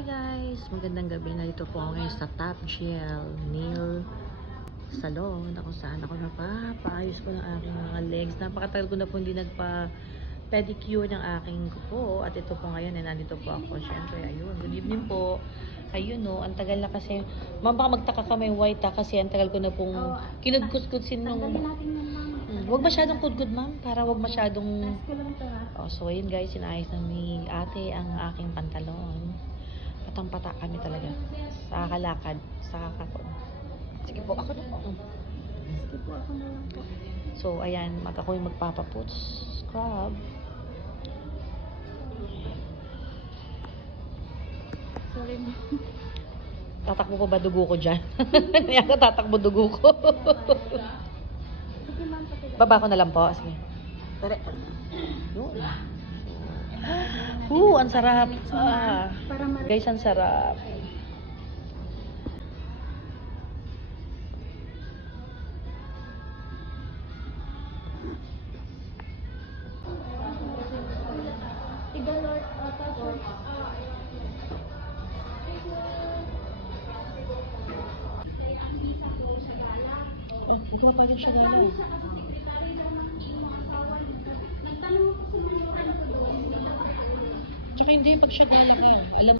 Hi guys! Magandang gabi na dito po ako ngayon sa Top Gel Nail Salon na kung saan ako napapaayos ko ng aking mga legs. Napakatagal ko na po hindi nagpa-pedicure ng aking kuko. At ito po ngayon, nandito po ako. Siyempre, ayun. Good evening po. Ayun no, ang tagal na kasi. Ma'am, baka magtaka ka may white kasi ang tagal ko na pong kinudkus-kudsin nung... Huwag masyadong kudkud ma'am, para huwag masyadong... Oh, so ayun guys, sinayos na ni ate ang aking pantalon. Patang-pata kami talaga. Sa kakalakad, sa kakakon. Sige po, ako na po. Sige po, ako na lang po. So ayan, ako yung magpapaputs. Scrub. Sorry mo. Tatakbo po ba dugo ko dyan? Yata tatakbo dugo ko. Sige ma'am, pakilala. Baba ko na lang po. Sige. Tara. Yun. Ang sarap. Para Guys, ang sarap. Tigalort, Ikaw pa rin siya gano'n. Tsaka hindi pag siya gano'n ka. Alam